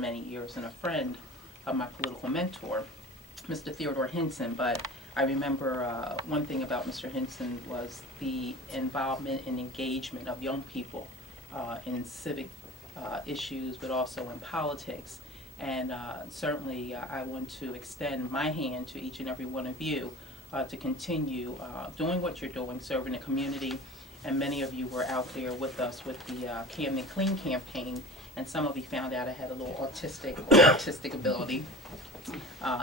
many years and a friend of my political mentor, Mr. Theodore Hinson. But I remember one thing about Mr. Hinson was the involvement and engagement of young people in civic issues, but also in politics. And certainly I want to extend my hand to each and every one of you to continue doing what you're doing, serving the community. And many of you were out there with us with the Camden Clean campaign, and some of you found out I had a little artistic ability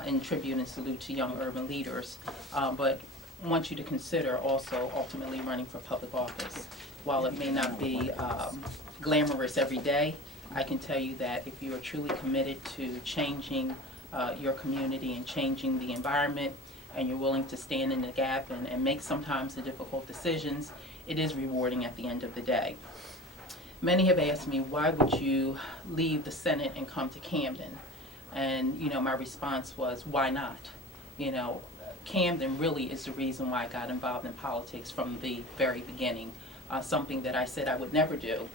in tribute and salute to young urban leaders. But I want you to consider also ultimately running for public office. While it may not be glamorous every day, I can tell you that if you are truly committed to changing your community and changing the environment, and you're willing to stand in the gap and make sometimes the difficult decisions, it is rewarding at the end of the day. Many have asked me, why would you leave the Senate and come to Camden? And, my response was, why not? Camden really is the reason why I got involved in politics from the very beginning. Something that I said I would never do,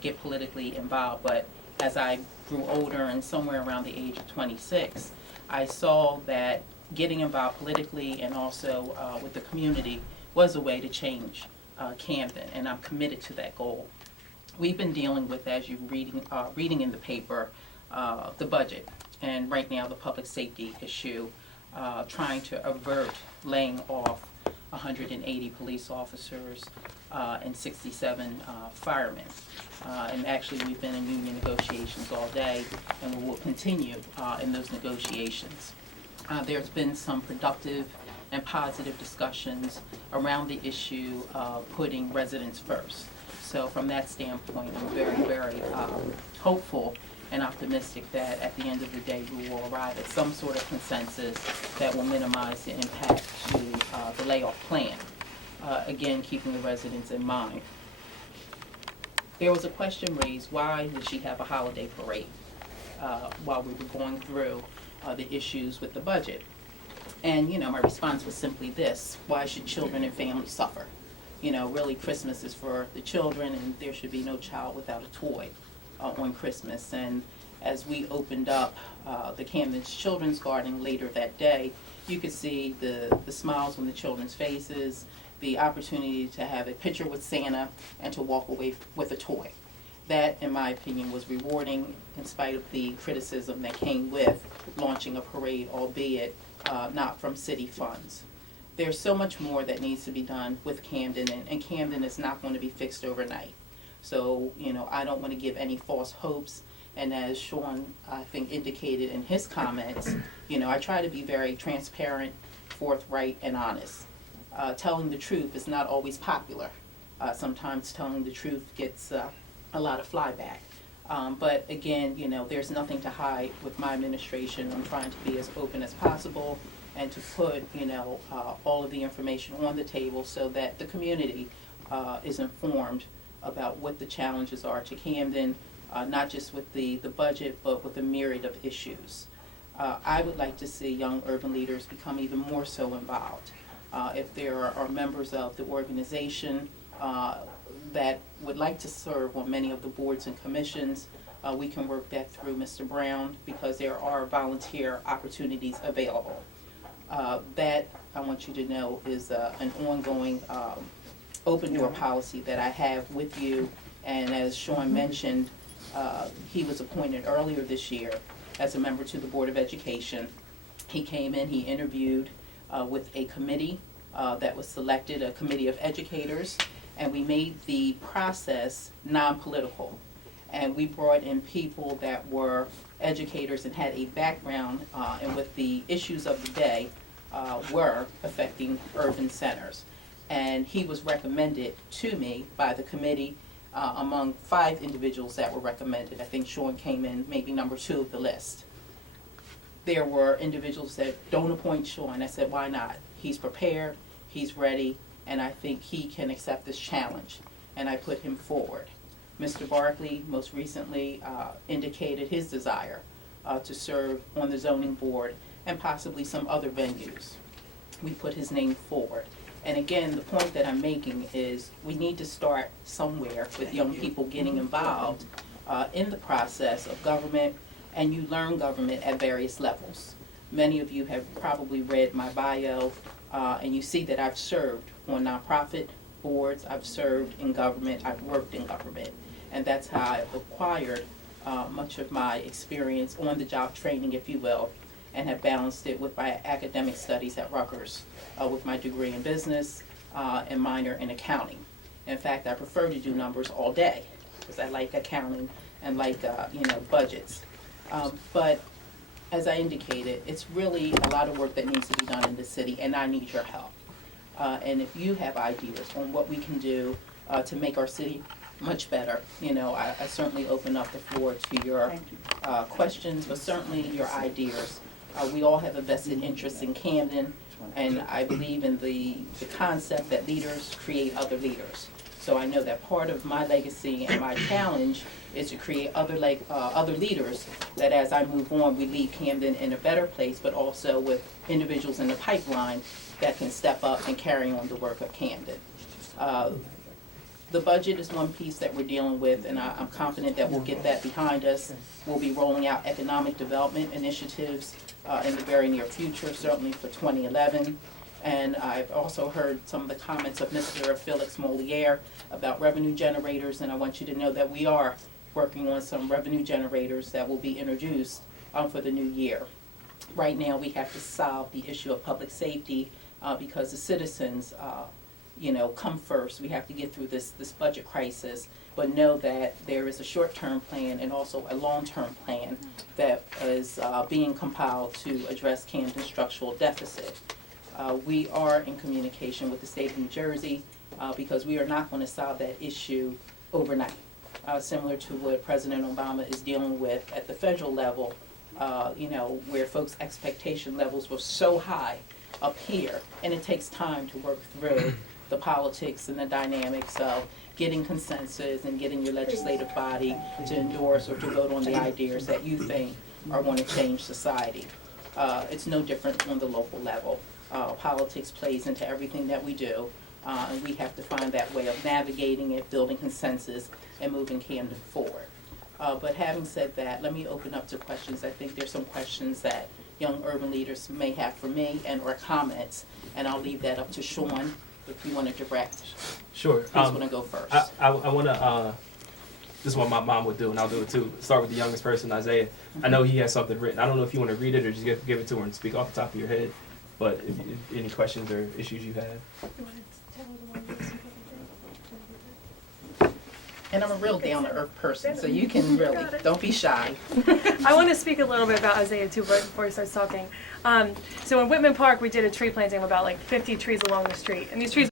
get politically involved. But as I grew older and somewhere around the age of 26, I saw that getting involved politically and also with the community was a way to change Camden, and I'm committed to that goal. We've been dealing with, as you're reading in the paper, the budget, and right now the public safety issue, trying to avert laying off 180 police officers and 67 firemen. And actually we've been in union negotiations all day, and we will continue in those negotiations. There's been some productive and positive discussions around the issue of putting residents first. So from that standpoint, I'm very, very hopeful and optimistic that at the end of the day we will arrive at some sort of consensus that will minimize the impact to the layoff plan, again keeping the residents in mind. There was a question raised, why would she have a holiday parade while we were going through the issues with the budget? And my response was simply this: why should children and families suffer? Really Christmas is for the children, and there should be no child without a toy on Christmas. And as we opened up the Camden Children's Garden later that day, you could see the smiles on the children's faces, the opportunity to have a picture with Santa and to walk away with a toy. That, in my opinion, was rewarding in spite of the criticism that came with launching a parade, albeit not from city funds. There's so much more that needs to be done with Camden, and Camden is not going to be fixed overnight. So, I don't want to give any false hopes. And as Sean, I think, indicated in his comments, I try to be very transparent, forthright, and honest. Telling the truth is not always popular. Sometimes telling the truth gets a lot of flyback. But again, there's nothing to hide with my administration. I'm trying to be as open as possible and to put, all of the information on the table so that the community is informed about what the challenges are to Camden, not just with the budget, but with a myriad of issues. I would like to see young urban leaders become even more so involved. If there are members of the organization that would like to serve on many of the boards and commissions, we can work that through Mr. Brown, because there are volunteer opportunities available. That, I want you to know, is an ongoing open door policy that I have with you. And as Sean mentioned, he was appointed earlier this year as a member to the Board of Education. He came in, he interviewed with a committee that was selected, a committee of educators, and we made the process non-political. And we brought in people that were educators and had a background in what the issues of the day were affecting urban centers. And he was recommended to me by the committee among 5 individuals that were recommended. I think Sean came in maybe number 2 of the list. There were individuals that don't appoint Sean. I said, why not? He's prepared, he's ready, and I think he can accept this challenge. And I put him forward. Mr. Barkley most recently indicated his desire to serve on the zoning board and possibly some other venues. We put his name forward. And again, the point that I'm making is we need to start somewhere with young people getting involved in the process of government, and you learn government at various levels. Many of you have probably read my bio, and you see that I've served on nonprofit boards, I've served in government, I've worked in government, and that's how I've acquired much of my experience on the job training, if you will, and have balanced it with my academic studies at Rutgers with my degree in business and minor in accounting. In fact, I prefer to do numbers all day because I like accounting and like budgets. But as I indicated, it's really a lot of work that needs to be done in the city, and I need your help. And if you have ideas on what we can do to make our city much better, I certainly open up the floor to your questions, but certainly your ideas. We all have a vested interest in Camden, and I believe in the concept that leaders create other leaders. So I know that part of my legacy and my challenge is to create other leaders that as I move on, we leave Camden in a better place, but also with individuals in the pipeline that can step up and carry on the work of Camden. The budget is one piece that we're dealing with, and I'm confident that we'll get that behind us. We'll be rolling out economic development initiatives in the very near future, certainly for 2011. And I've also heard some of the comments of Mr. Felix Moliere about revenue generators, and I want you to know that we are working on some revenue generators that will be introduced for the new year. Right now, we have to solve the issue of public safety because the citizens come first. We have to get through this budget crisis, but know that there is a short-term plan and also a long-term plan that is being compiled to address Camden's structural deficit. We are in communication with the state of New Jersey because we are not going to solve that issue overnight. Similar to what President Obama is dealing with at the federal level, where folks' expectation levels were so high up here, and it takes time to work through the politics and the dynamics of getting consensus and getting your legislative body to endorse or to vote on the ideas that you think are going to change society. It's no different on the local level. Politics plays into everything that we do, and we have to find that way of navigating it, building consensus, and moving Camden forward. But having said that, let me open up to questions. I think there's some questions that young urban leaders may have for me and or comments, and I'll leave that up to Sean if you want to direct. Sure. Who's going to go first? I want to, this is what my mom would do, and I'll do it too. Start with the youngest person, Isaiah. Mm-hmm. I know he has something written. I don't know if you want to read it or just give it to her and speak off the top of your head, but if any questions or issues you have. And I'm a real down-to-earth person, so you can really, don't be shy. I want to speak a little bit about Isaiah too, but before he starts talking. So in Whitman Park, we did a tree planting of about like 50 trees along the street, and these trees